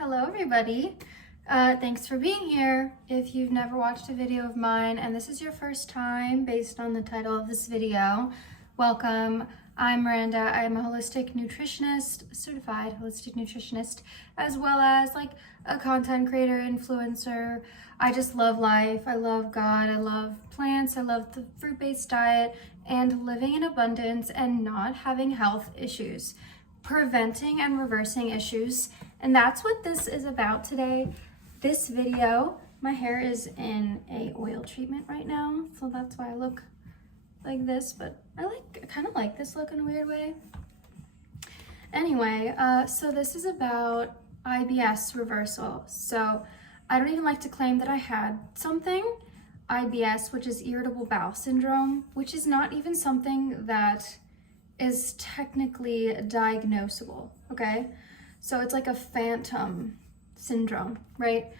Hello everybody. Thanks for being here. If you've never watched a video of mine and this is your first time based on the title of this video, welcome. I'm Miranda. I'm a holistic nutritionist, certified holistic nutritionist, as well as like a content creator, influencer. I just love life. I love God. I love plants. I love the fruit-based diet and living in abundance and not having health issues, preventing and reversing issues. And that's what this is about today. This video, my hair is in a oil treatment right now, so that's why I look like this, but I kind of like this look in a weird way. Anyway, so this is about IBS reversal. So I don't even like to claim that I had something. IBS, which is irritable bowel syndrome, which is not even something that is technically diagnosable, okay? So it's like a phantom syndrome, right?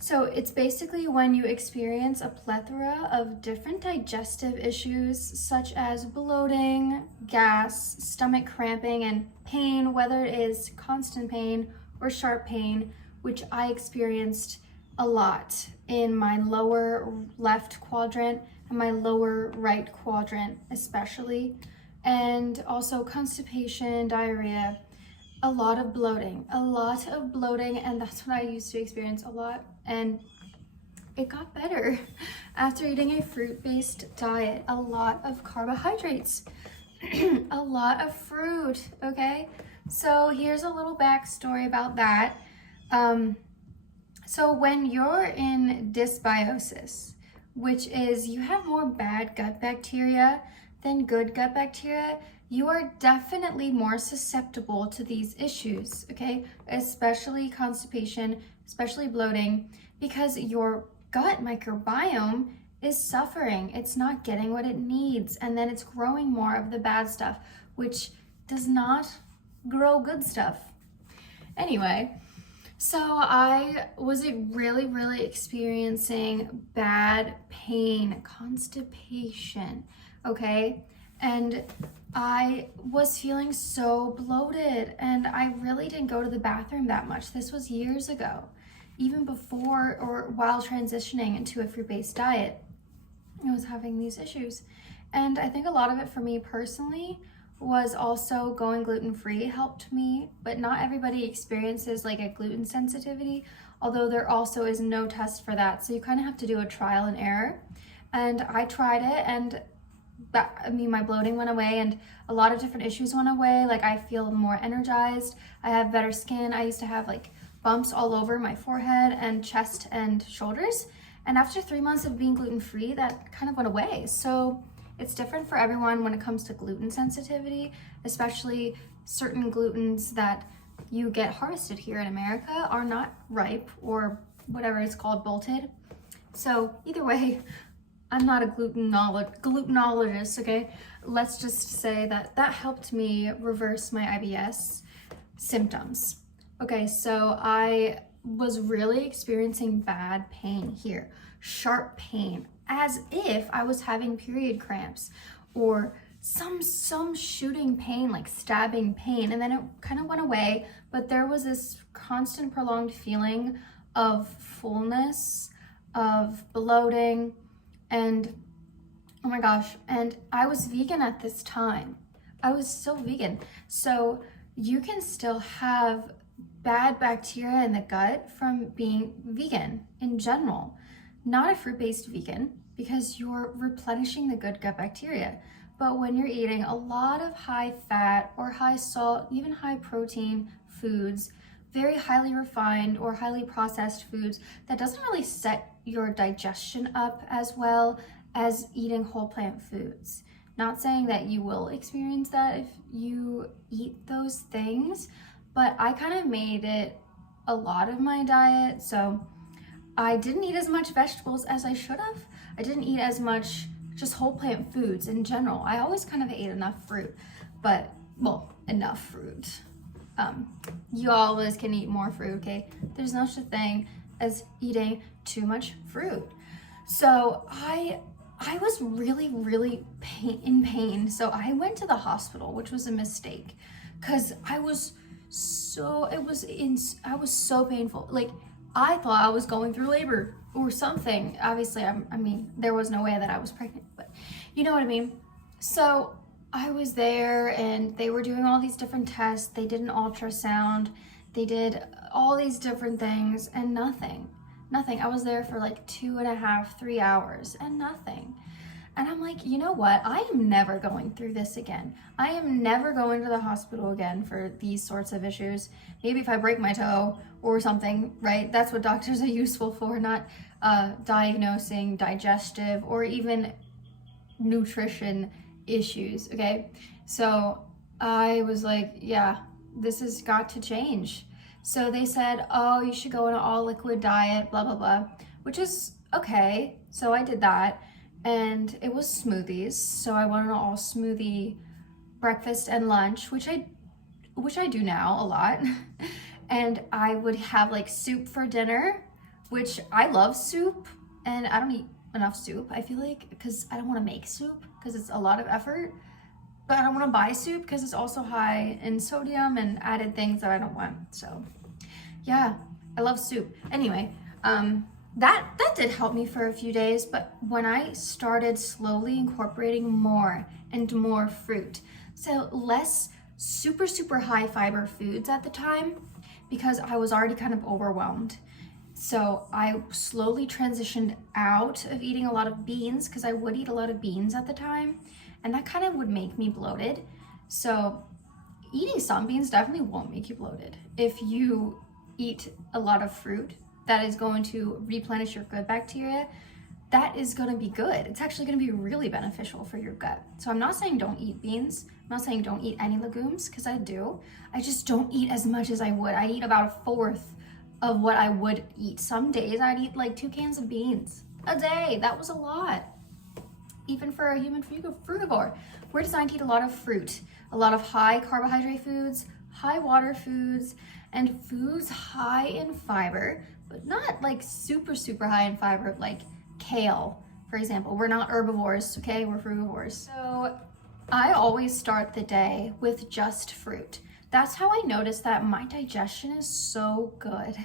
So it's basically when you experience a plethora of different digestive issues such as bloating, gas, stomach cramping, and pain, whether it is constant pain or sharp pain, which I experienced a lot in my lower left quadrant and my lower right quadrant especially, and also constipation, diarrhea, a lot of bloating, and that's what I used to experience a lot. And it got better after eating a fruit-based diet, a lot of carbohydrates, a lot of fruit, okay? So here's a little backstory about that. So when you're in dysbiosis, which is you have more bad gut bacteria than good gut bacteria, you are definitely more susceptible to these issues, okay? Especially constipation, especially bloating, because your gut microbiome is suffering. It's not getting what it needs, and then it's growing more of the bad stuff, which does not grow good stuff. Anyway, so I was really experiencing bad pain, constipation, okay? And I was feeling so bloated, and I really didn't go to the bathroom that much. This was years ago, even before or while transitioning into a fruit-based diet. I was having these issues. And I think a lot of it for me personally was also going gluten-free helped me, but not everybody experiences like a gluten sensitivity, although there also is no test for that. So you kind of have to do a trial and error. And I tried it, and my bloating went away and a lot of different issues went away. Like I feel more energized. I have better skin. I used to have like bumps all over my forehead and chest and shoulders. And after 3 months of being gluten-free, that kind of went away. So it's different for everyone when it comes to gluten sensitivity, especially certain glutens that you get harvested here in America are not ripe or whatever it's called, bolted. So either way, I'm not a glutenologist, okay? Let's just say that that helped me reverse my IBS symptoms. Okay, so I was really experiencing bad pain here, sharp pain, as if I was having period cramps or some shooting pain, like stabbing pain, and then it kind of went away, but there was this constant prolonged feeling of fullness, of bloating, and oh my gosh, and I was vegan at this time. I was still vegan. So you can still have bad bacteria in the gut from being vegan in general, not a fruit-based vegan, because you're replenishing the good gut bacteria. But when you're eating a lot of high fat or high salt, even high protein foods, very highly refined or highly processed foods, that doesn't really set your digestion up as well as eating whole plant foods. Not saying that you will experience that if you eat those things, but I kind of made it a lot of my diet. So I didn't eat as much vegetables as I should have. I didn't eat as much just whole plant foods in general. I always kind of ate enough fruit, but well, enough fruit. You always can eat more fruit, okay? There's no such thing as eating too much fruit. So I I was really, really in pain. So I went to the hospital, which was a mistake, because I was so painful. Like, I thought I was going through labor or something. Obviously, I mean, there was no way that I was pregnant, but you know what I mean? So I was there and they were doing all these different tests. They did an ultrasound. They did all these different things and nothing. I was there for like 2.5, 3 hours and nothing. And I'm like, you know what? I am never going through this again. I am never going to the hospital again for these sorts of issues. Maybe if I break my toe or something, right? That's what doctors are useful for, not diagnosing digestive or even nutrition issues, okay? So I was like, yeah, this has got to change. So they said, oh, you should go on an all liquid diet, blah, blah, blah, which is okay. So I did that. And it was smoothies. So I went on an all smoothie breakfast and lunch, which I do now a lot. And I would have like soup for dinner, which I love soup, and I don't eat enough soup, I feel like, because I don't want to make soup because it's a lot of effort, but I don't want to buy soup because it's also high in sodium and added things that I don't want. So yeah, I love soup. Anyway, that did help me for a few days, but when I started slowly incorporating more and more fruit, so less super high fiber foods at the time, because I was already kind of overwhelmed. So I slowly transitioned out of eating a lot of beans, because I would eat a lot of beans at the time, and that kind of would make me bloated. So eating some beans definitely won't make you bloated. If you eat a lot of fruit that is going to replenish your gut bacteria, that is going to be good. It's actually going to be really beneficial for your gut. So I'm not saying don't eat beans. I'm not saying don't eat any legumes, because I do. I just don't eat as much as I would. I eat about 1/4 of what I would eat. Some days I'd eat like 2 cans of beans a day. That was a lot, even for a human frugivore. We're designed to eat a lot of fruit, a lot of high carbohydrate foods, high water foods, and foods high in fiber, but not like super high in fiber, like kale, for example. We're not herbivores, okay? We're frugivores. So I always start the day with just fruit. That's how I notice that my digestion is so good.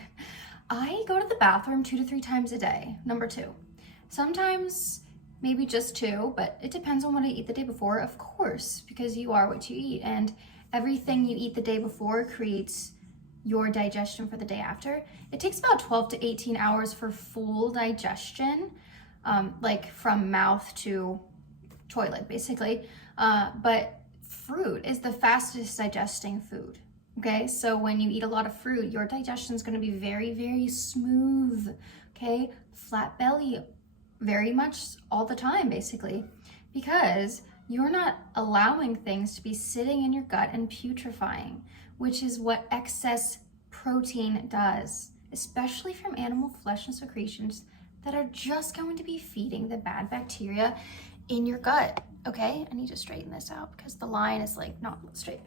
I go to the bathroom 2 to 3 times a day, number 2. Sometimes maybe just 2, but it depends on what I eat the day before, of course, because you are what you eat, and everything you eat the day before creates your digestion for the day after. It takes about 12 to 18 hours for full digestion, like from mouth to toilet, basically. But fruit is the fastest digesting food, okay? So when you eat a lot of fruit, your digestion is going to be very smooth, okay? Flat belly, very much all the time, basically, because you're not allowing things to be sitting in your gut and putrefying, which is what excess protein does, especially from animal flesh and secretions that are just going to be feeding the bad bacteria in your gut. Okay, I need to straighten this out because the line is like not straight.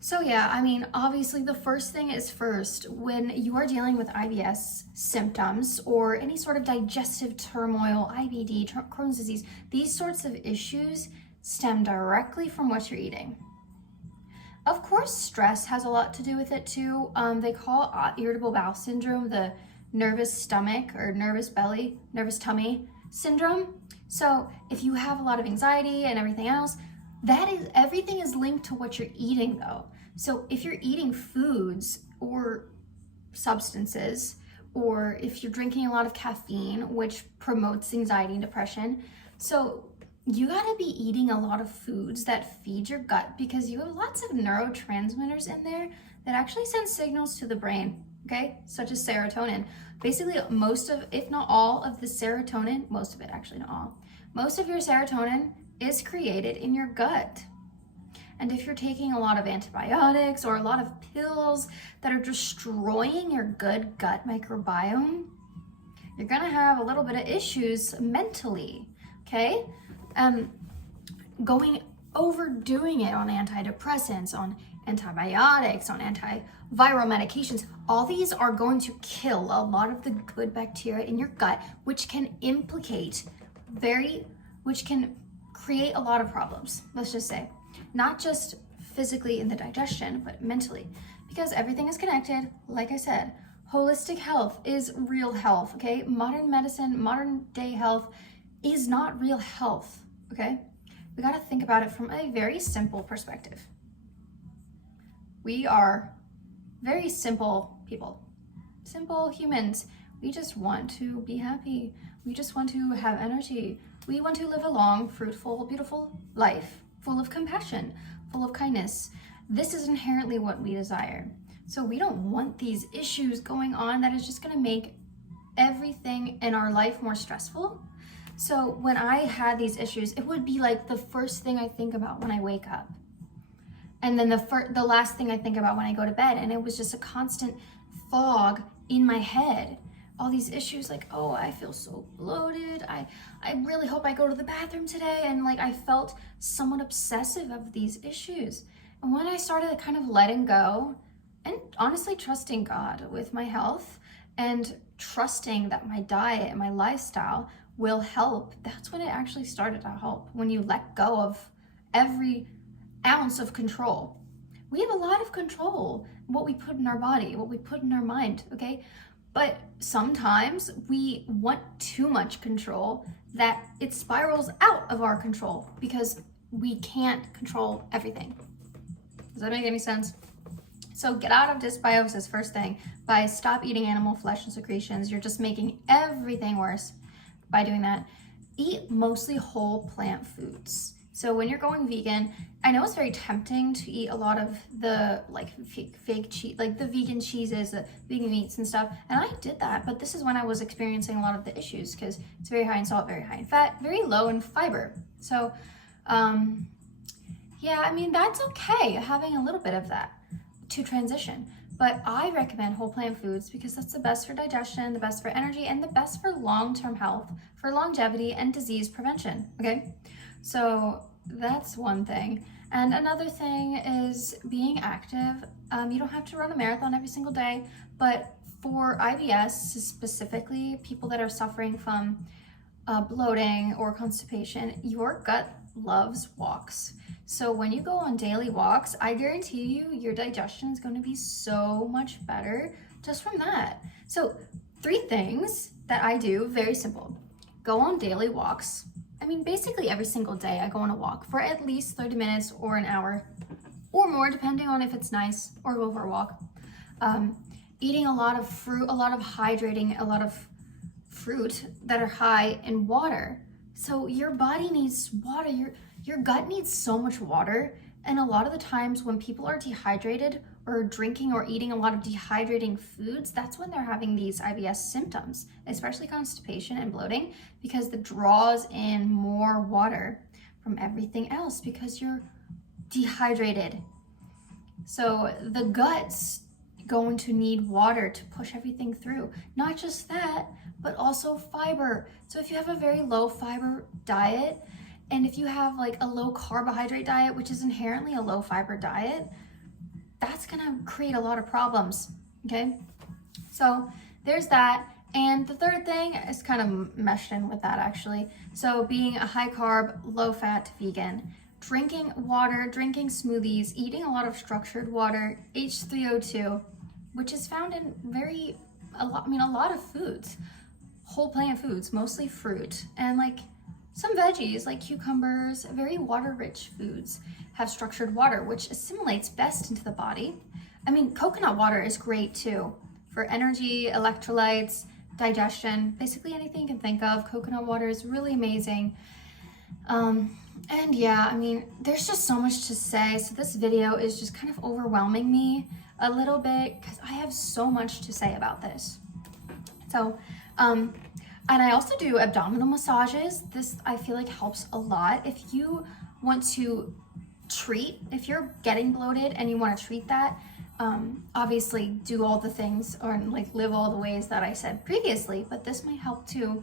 So yeah, I mean, obviously the first thing is first, when you are dealing with IBS symptoms or any sort of digestive turmoil, IBD, Crohn's disease, these sorts of issues stem directly from what you're eating. Of course, stress has a lot to do with it too. They call irritable bowel syndrome the nervous stomach or nervous belly, nervous tummy syndrome. So if you have a lot of anxiety and everything else, everything is linked to what you're eating though. So if you're eating foods or substances, or if you're drinking a lot of caffeine, which promotes anxiety and depression, so you gotta be eating a lot of foods that feed your gut, because you have lots of neurotransmitters in there that actually send signals to the brain, okay? Such as serotonin. Basically, most of, if not all of the serotonin, most of it, actually not all, most of your serotonin is created in your gut. And if you're taking a lot of antibiotics or a lot of pills that are destroying your good gut microbiome, you're gonna have a little bit of issues mentally, okay? Going overdoing it on antidepressants, on antibiotics, on antiviral medications. All these are going to kill a lot of the good bacteria in your gut, which can create a lot of problems, let's just say. Not just physically in the digestion, but mentally, because everything is connected. Like I said, holistic health is real health, okay? Modern medicine, modern day health is not real health, okay? We gotta think about it from a very simple perspective. We are very simple people, simple humans. We just want to be happy. We just want to have energy. We want to live a long, fruitful, beautiful life, full of compassion, full of kindness. This is inherently what we desire. So we don't want these issues going on that is just gonna make everything in our life more stressful. So when I had these issues, it would be like the first thing I think about when I wake up. And then the last thing I think about when I go to bed. And it was just a constant fog in my head. All these issues like, oh, I feel so bloated. I really hope I go to the bathroom today. And like, I felt somewhat obsessive of these issues. And when I started kind of letting go and honestly trusting God with my health and trusting that my diet and my lifestyle will help, that's when it actually started to help. When you let go of every ounce of control. We have a lot of control what we put in our body, what we put in our mind, okay? But sometimes we want too much control that it spirals out of our control because we can't control everything. Does that make any sense? So get out of dysbiosis first thing by stop eating animal flesh and secretions. You're just making everything worse by doing that. Eat mostly whole plant foods. So when you're going vegan, I know it's very tempting to eat a lot of the like fake cheese, like the vegan cheeses, the vegan meats and stuff. And I did that, but this is when I was experiencing a lot of the issues because it's very high in salt, very high in fat, very low in fiber. So yeah, I mean, that's okay, having a little bit of that to transition. But I recommend whole plant foods because that's the best for digestion, the best for energy, and the best for long-term health, for longevity and disease prevention, okay? So that's one thing. And another thing is being active. You don't have to run a marathon every single day, but for IBS specifically, people that are suffering from bloating or constipation, your gut loves walks. So when you go on daily walks, I guarantee you your digestion is going to be so much better just from that. So 3 things that I do, very simple. Go on daily walks. I mean, basically every single day I go on a walk for at least 30 minutes or an hour or more, depending on if it's nice, or go for a walk. Eating a lot of fruit, a lot of hydrating, a lot of fruit that are high in water. So your body needs water, your gut needs so much water. And a lot of the times when people are dehydrated or drinking or eating a lot of dehydrating foods, that's when they're having these IBS symptoms, especially constipation and bloating, because it draws in more water from everything else because you're dehydrated. So the gut's going to need water to push everything through. Not just that, but also fiber. So if you have a very low fiber diet, and if you have like a low carbohydrate diet, which is inherently a low fiber diet, that's gonna create a lot of problems, okay? So there's that. And the third thing is kind of meshed in with that actually. So being a high carb, low fat vegan, drinking water, drinking smoothies, eating a lot of structured water, H3O2, which is found in a lot of foods, whole plant foods, mostly fruit, and like some veggies like cucumbers, very water-rich foods have structured water, which assimilates best into the body. I mean, coconut water is great too for energy, electrolytes, digestion, basically anything you can think of. Coconut water is really amazing. And yeah, I mean, there's just so much to say. So this video is just kind of overwhelming me a little bit because I have so much to say about this. So, and I also do abdominal massages. This I feel like helps a lot. If you want to treat, if you're getting bloated and you want to treat that, obviously do all the things or like live all the ways that I said previously, but this might help too.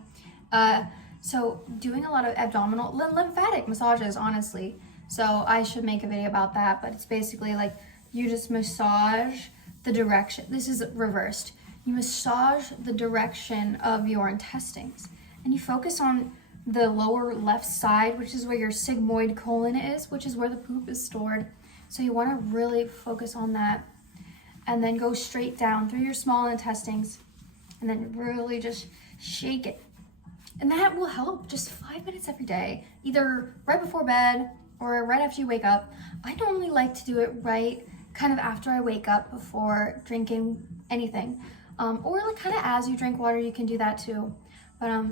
So doing a lot of abdominal lymphatic massages, honestly, So I should make a video about that, but it's basically like you just massage the direction. This is reversed. You massage the direction of your intestines and you focus on the lower left side, which is where your sigmoid colon is, which is where the poop is stored. So you want to really focus on that and then go straight down through your small intestines and then really just shake it. And that will help just 5 minutes every day, either right before bed or right after you wake up. I normally like to do it right kind of after I wake up before drinking anything. Or like kind of as you drink water, you can do that too. But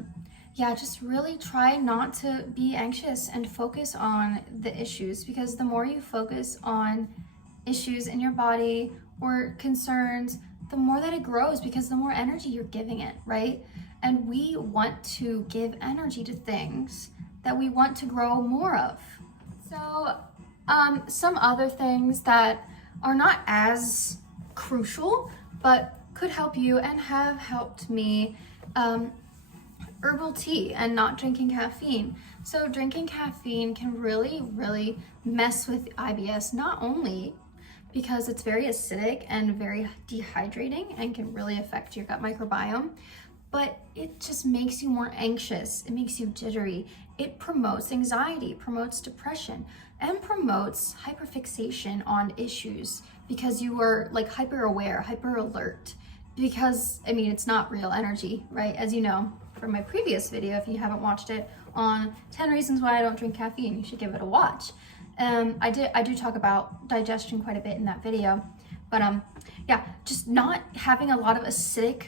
yeah, just really try not to be anxious and focus on the issues, because the more you focus on issues in your body or concerns, the more that it grows, because the more energy you're giving it, right? And we want to give energy to things that we want to grow more of. So some other things that are not as crucial, but could help you and have helped me, herbal tea and not drinking caffeine. So drinking caffeine can really mess with IBS, not only because it's very acidic and very dehydrating and can really affect your gut microbiome, but it just makes you more anxious. It makes you jittery. It promotes anxiety, promotes depression, and promotes hyperfixation on issues because you are like hyper aware, hyper alert. Because, I mean, it's not real energy, right? As you know from my previous video, if you haven't watched it, on 10 reasons why I don't drink caffeine, you should give it a watch. I do talk about digestion quite a bit in that video, but yeah, just not having a lot of acidic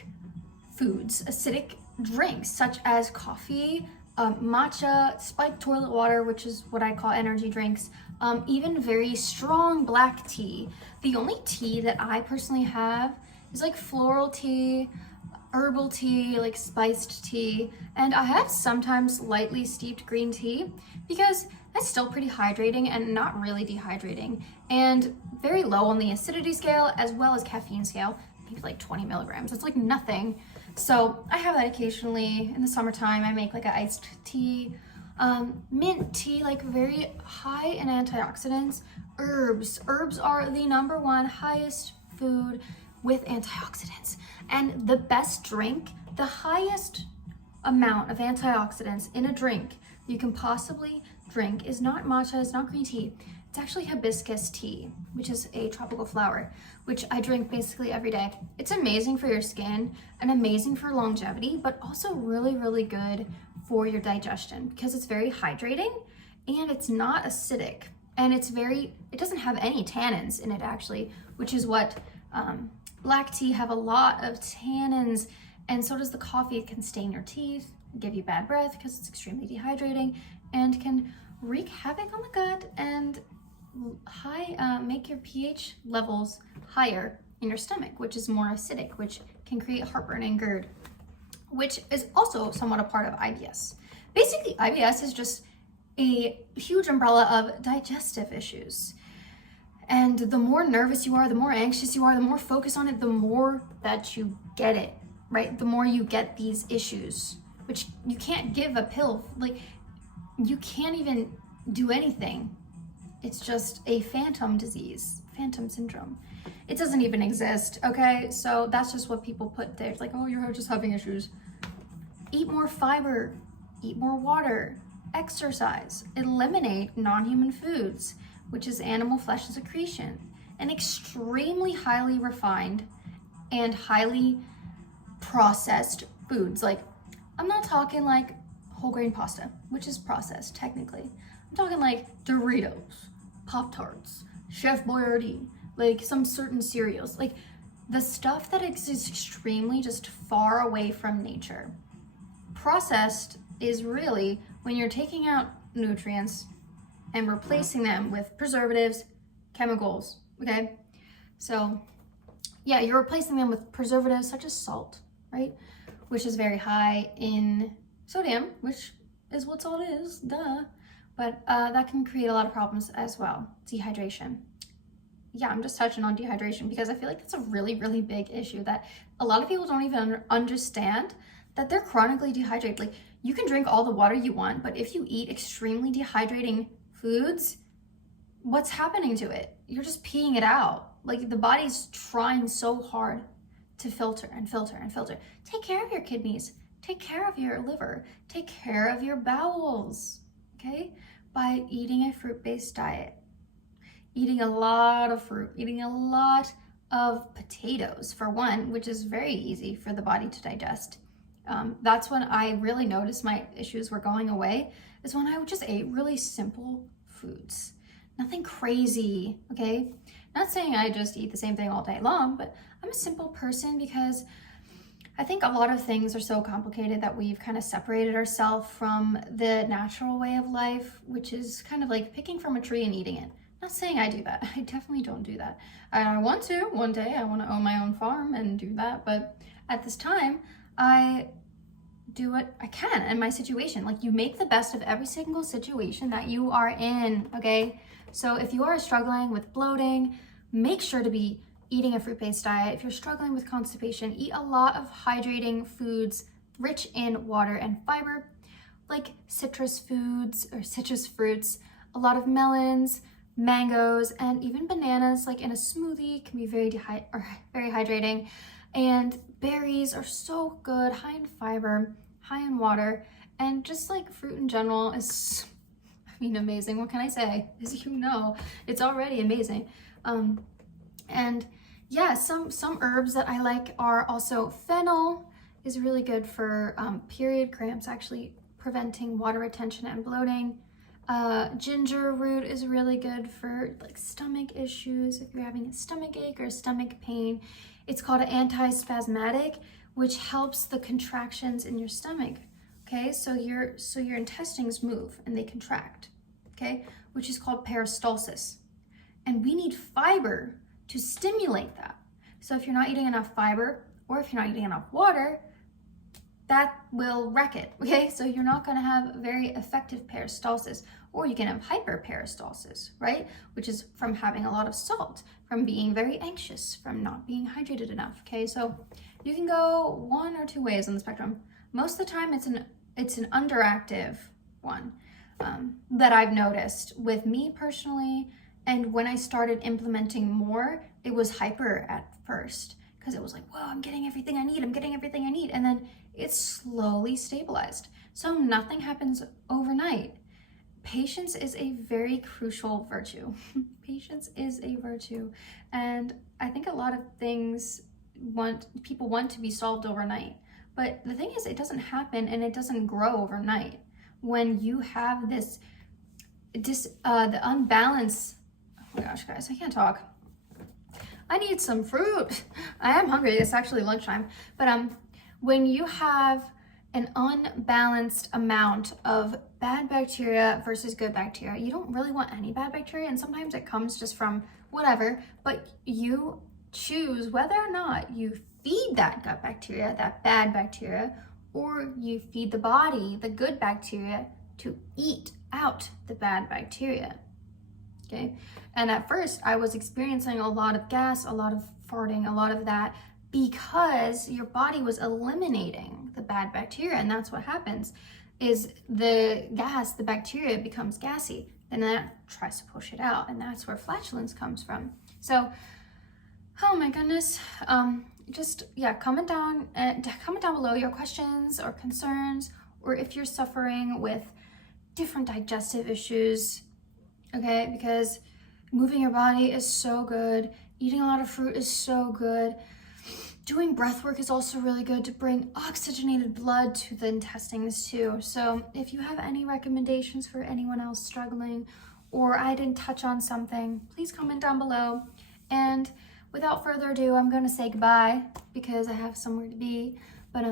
foods, acidic drinks such as coffee, matcha, spiked toilet water, which is what I call energy drinks, even very strong black tea. The only tea that I personally have is like floral tea, herbal tea, like spiced tea, and I have sometimes lightly steeped green tea because that's still pretty hydrating and not really dehydrating, and very low on the acidity scale as well as caffeine scale, maybe like 20 milligrams. It's like nothing. So I have that occasionally. In the summertime, I make like an iced tea, mint tea, like very high in antioxidants. Herbs are the #1 highest food with antioxidants. And the best drink, the highest amount of antioxidants in a drink you can possibly drink is not matcha, it's not green tea. It's actually hibiscus tea, which is a tropical flower, which I drink basically every day. It's amazing for your skin and amazing for longevity, but also really good for your digestion because it's very hydrating and it's not acidic. And it doesn't have any tannins in it actually, which is what black tea have a lot of tannins, and so does the coffee. It can stain your teeth, give you bad breath because it's extremely dehydrating, and can wreak havoc on the gut and make your pH levels higher in your stomach, which is more acidic, which can create heartburn and GERD, which is also somewhat a part of IBS. Basically, IBS is just a huge umbrella of digestive issues. And the more nervous you are, the more anxious you are, the more focused on it, the more that you get it, right? The more you get these issues, which you can't give a pill. Like, you can't even do anything. It's just a phantom disease, phantom syndrome. It doesn't even exist, okay? So that's just what people put there. It's like, oh, you're just having issues. Eat more fiber, eat more water, exercise, eliminate non-human foods, which is animal flesh and secretion, and extremely highly refined and highly processed foods. Like, I'm not talking like whole grain pasta, which is processed technically. I'm talking like Doritos, Pop-Tarts, Chef Boyardee, like some certain cereals, like the stuff that is extremely just far away from nature. Processed is really when you're taking out nutrients and replacing them with preservatives, chemicals, okay? So yeah, you're replacing them with preservatives such as salt, right? Which is very high in sodium, which is what salt is, duh. But that can create a lot of problems as well, dehydration. Yeah, I'm just touching on dehydration because I feel like that's a really big issue that a lot of people don't even understand, that they're chronically dehydrated. Like, you can drink all the water you want, but if you eat extremely dehydrating foods, what's happening to it? You're just peeing it out. Like the body's trying so hard to filter and filter and filter. Take care of your kidneys. Take care of your liver. Take care of your bowels, okay? By eating a fruit-based diet. Eating a lot of fruit, eating a lot of potatoes, for one, which is very easy for the body to digest. That's when I really noticed my issues were going away, is when I just ate really simple foods. Nothing crazy, okay? Not saying I just eat the same thing all day long, but I'm a simple person because I think a lot of things are so complicated that we've kind of separated ourselves from the natural way of life, which is kind of like picking from a tree and eating it. Not saying I do that. I definitely don't do that. I want to one day. I want to own my own farm and do that. But at this time, I do what I can in my situation. Like, you make the best of every single situation that you are in, okay? So if you are struggling with bloating, make sure to be eating a fruit-based diet. If you're struggling with constipation, eat a lot of hydrating foods rich in water and fiber, like citrus foods or citrus fruits, a lot of melons, mangoes, and even bananas, like in a smoothie, can be very hydrating. And berries are so good, high in fiber, high in water, and just like fruit in general is, I mean, amazing. What can I say? As you know, it's already amazing. And yeah, some herbs that I like are also fennel is really good for period cramps, actually preventing water retention and bloating. Ginger root is really good for like stomach issues. If you're having a stomach ache or stomach pain, it's called an antispasmodic, which helps the contractions in your stomach. Okay, so your intestines move and they contract. Okay, which is called peristalsis, and we need fiber to stimulate that. So if you're not eating enough fiber, or if you're not eating enough water, that will wreck it, okay? So you're not gonna have very effective peristalsis, or you can have hyperperistalsis, right? Which is from having a lot of salt, from being very anxious, from not being hydrated enough, okay? So you can go one or two ways on the spectrum. Most of the time it's an underactive one that I've noticed with me personally. And when I started implementing more, it was hyper at first, because it was like, whoa, I'm getting everything I need, and then it slowly stabilized. So nothing happens overnight. Patience is a very crucial virtue. Patience is a virtue. And I think a lot of things people want to be solved overnight. But the thing is, it doesn't happen and it doesn't grow overnight. When you have the unbalance. Oh my gosh, guys, I can't talk. I need some fruit. I am hungry. It's actually lunchtime. But when you have an unbalanced amount of bad bacteria versus good bacteria, you don't really want any bad bacteria, and sometimes it comes just from whatever, but you choose whether or not you feed that gut bacteria, that bad bacteria, or you feed the body the good bacteria to eat out the bad bacteria. Okay, and at first I was experiencing a lot of gas, a lot of farting, a lot of that, because your body was eliminating the bad bacteria. And that's what happens, is the bacteria becomes gassy, and that tries to push it out, and that's where flatulence comes from. So, oh my goodness, comment down below your questions or concerns, or if you're suffering with different digestive issues. Okay, because moving your body is so good. Eating a lot of fruit is so good. Doing breath work is also really good to bring oxygenated blood to the intestines too. So if you have any recommendations for anyone else struggling, or I didn't touch on something, please comment down below. And without further ado, I'm going to say goodbye because I have somewhere to be. But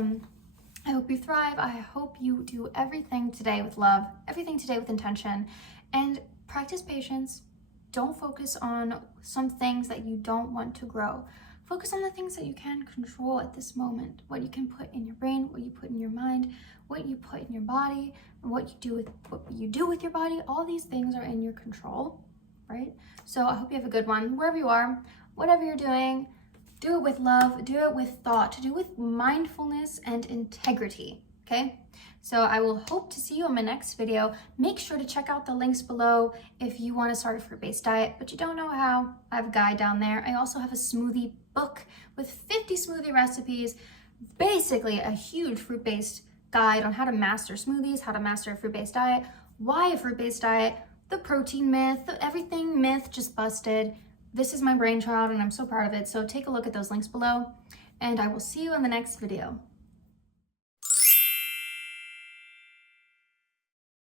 I hope you thrive. I hope you do everything today with love, everything today with intention, and practice patience. Don't focus on some things that you don't want to grow. Focus on the things that you can control at this moment. What you can put in your brain, what you put in your mind, what you put in your body, and what you do with your body. All these things are in your control, right? So I hope you have a good one. Wherever you are, whatever you're doing, do it with love, do it with thought, do it with mindfulness and integrity, okay? So I will hope to see you in my next video. Make sure to check out the links below if you want to start a fruit-based diet, but you don't know how. I have a guide down there. I also have a smoothie book with 50 smoothie recipes, basically a huge fruit-based guide on how to master smoothies, how to master a fruit-based diet, why a fruit-based diet, the protein myth, everything myth just busted. This is my brainchild and I'm so proud of it. So take a look at those links below and I will see you in the next video.